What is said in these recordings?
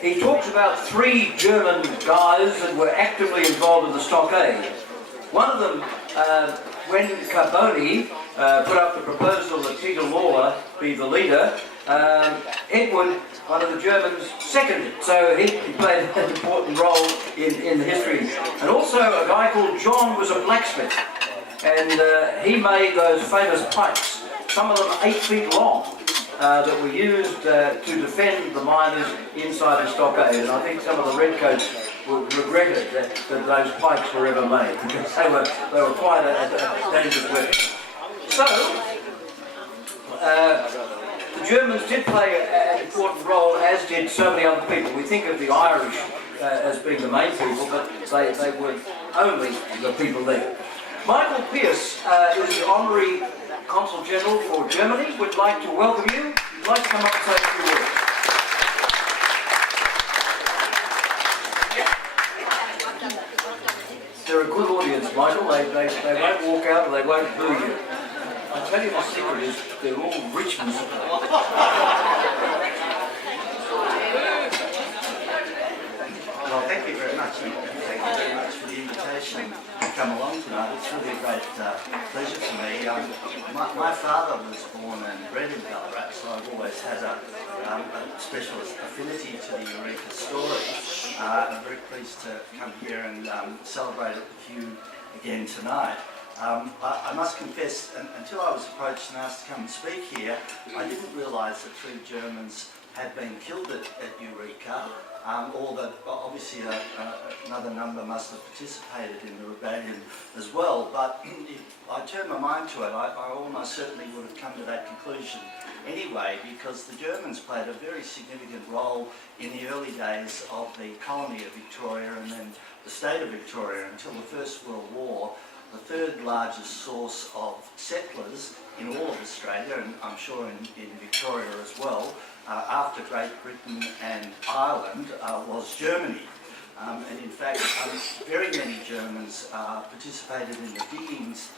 he talks about 3 German guys that were actively involved in the stockade. One of them, when Carboni put up the proposal that Peter Lawler be the leader, Edward, one of the Germans, seconded. So he played an important role in the history. And also a guy called John was a blacksmith. And he made those famous pikes, some of them 8 feet long, that were used to defend the miners inside the stockade. And I think some of the redcoats regretted that those pikes were ever made, because they were quite a dangerous weapon. So, the Germans did play an important role, as did so many other people. We think of the Irish as being the main people, but they were only the people there. Michael Pierce is the Honorary Consul General for Germany. Would like to welcome you. You'd like to come up and say a few words. They're a good audience, Michael. They won't walk out and they won't boo you. I tell you the secret is they're all Richmond supporters. Well, thank you very much. Thank you very much for the invitation to come along tonight. It's really a great pleasure for me. My father was born and bred in Ballarat, so I've always had a special affinity to the Eureka story. I'm very pleased to come here and celebrate it with you again tonight. I must confess, until I was approached and asked to come and speak here, I didn't realise that 3 Germans had been killed at Eureka, or that obviously another number must have participated in the rebellion as well. But if I turned my mind to it, I almost certainly would have come to that conclusion anyway, because the Germans played a very significant role in the early days of the colony of Victoria and then the state of Victoria until the First World War. The 3rd largest source of settlers in all of Australia, and I'm sure in Victoria as well, after Great Britain and Ireland, was Germany. And in fact, very many Germans participated in the diggings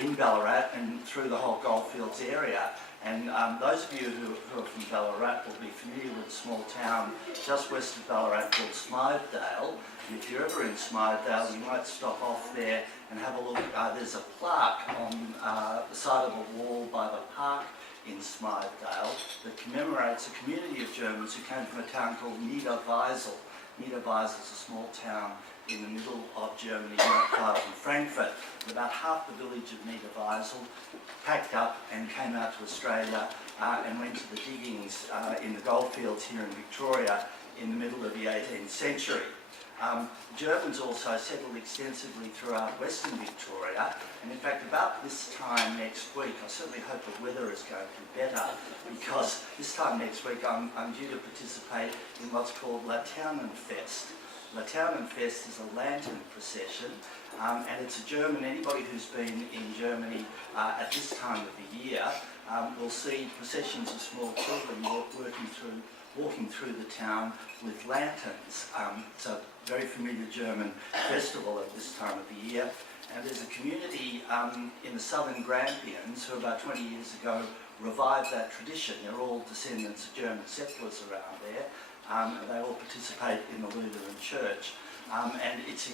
in Ballarat and through the whole Goldfields area. And those of you who are from Ballarat will be familiar with a small town just west of Ballarat called Smythedale. And if you're ever in Smythedale, you might stop off there and have a look. There's a plaque on the side of a wall by the park in Smythedale that commemorates a community of Germans who came from a town called Niederweisel. Niederweisel is a small town in the middle of Germany, not far from Frankfurt. And about half the village of Niederweisel packed up and came out to Australia and went to the diggings in the goldfields here in Victoria in the middle of the 18th century. Germans also settled extensively throughout Western Victoria, and in fact about this time next week, I certainly hope the weather is going to be better, because this time next week I'm due to participate in what's called Laternenfest. Laternenfest is a lantern procession, and it's a German, anybody who's been in Germany at this time of the year will see processions of small children walking through the town with lanterns. It's a very familiar German festival at this time of the year. And there's a community in the southern Grampians who about 20 years ago revived that tradition. They're all descendants of German settlers around there. And they all participate in the Lutheran Church. And it's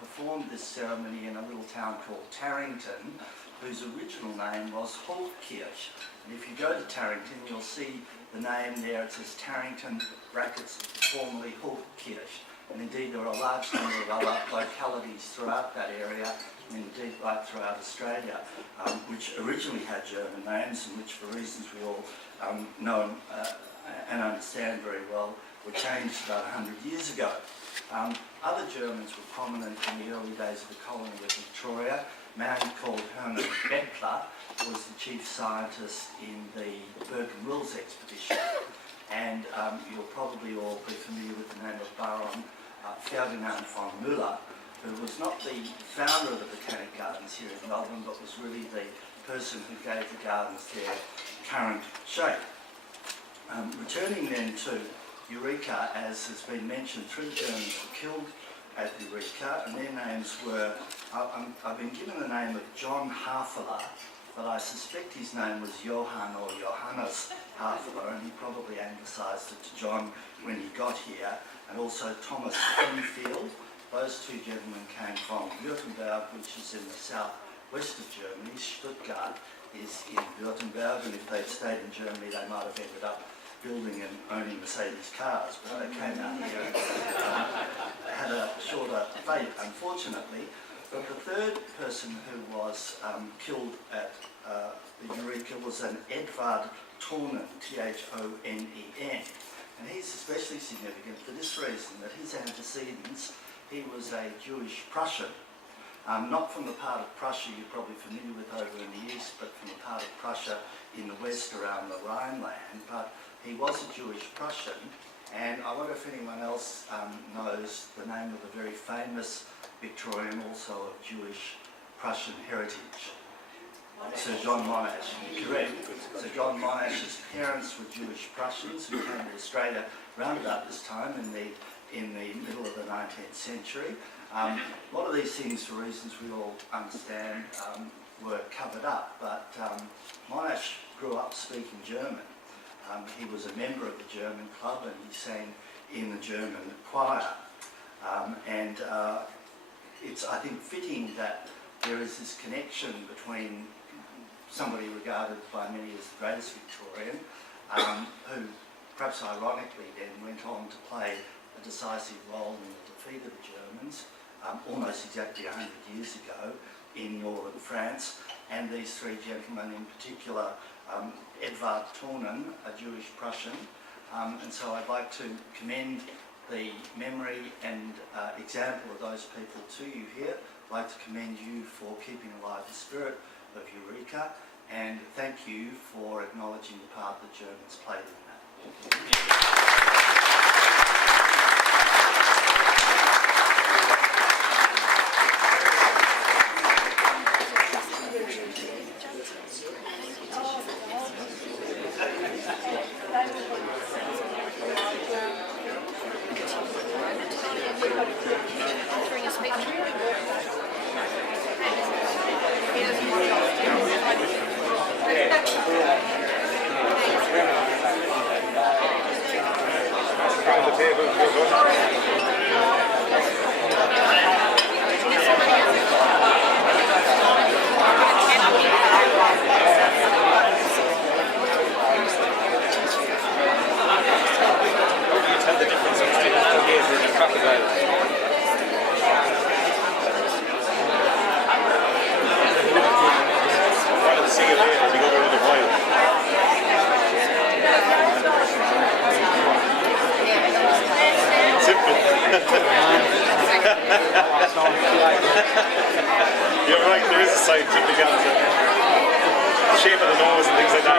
performed this ceremony in a little town called Tarrington, whose original name was Hultkirch. And if you go to Tarrington, you'll see the name there. It says Tarrington, brackets, formerly Hultkirch. And indeed, there are a large number of other localities throughout that area, and indeed right throughout Australia, which originally had German names and which, for reasons we all know and understand very well, were changed about 100 years ago. Other Germans were prominent in the early days of the colony of Victoria. A man called Hermann Beckler was the chief scientist in the Burke and Wills expedition. And you'll probably all be familiar with the name of Baron Ferdinand von Müller, who was not the founder of the Botanic Gardens here in Melbourne, but was really the person who gave the gardens their current shape. Returning then to Eureka, as has been mentioned, 3 Germans were killed at Eureka, and their names were, I've been given the name of John Haferler, but I suspect his name was Johann or Johannes Hathler, and he probably anglicised it to John when he got here, and also Thomas Enfield. Those two gentlemen came from Württemberg, which is in the southwest of Germany. Stuttgart is in Württemberg, and if they'd stayed in Germany, they might have ended up building and owning Mercedes cars, but they came out here and had a shorter fate, unfortunately. But the third person who was killed at the Eureka was an Edvard Tornen, T-H-O-N-E-N. And he's especially significant for this reason, that his antecedents, he was a Jewish Prussian. Not from the part of Prussia you're probably familiar with over in the east, but from the part of Prussia in the west around the Rhineland. But he was a Jewish Prussian, and I wonder if anyone else knows the name of a very famous Victorian, also of Jewish Prussian heritage. Sir John Monash, correct. Sir John Monash's parents were Jewish Prussians who came to Australia round about this time in the middle of the 19th century. A lot of these things, for reasons we all understand, were covered up, but Monash grew up speaking German. He was a member of the German club and he sang in the German choir. It's, I think, fitting that there is this connection between somebody regarded by many as the greatest Victorian, who perhaps ironically then went on to play a decisive role in the defeat of the Germans almost exactly 100 years ago in northern France, and these three gentlemen in particular, Edvard Tornen, a Jewish Prussian, and so I'd like to commend the memory and example of those people to you here. I'd like to commend you for keeping alive the spirit of Eureka, and thank you for acknowledging the part the Germans played in that. You're right, there is a scientific answer. The shape of the nose and things like that.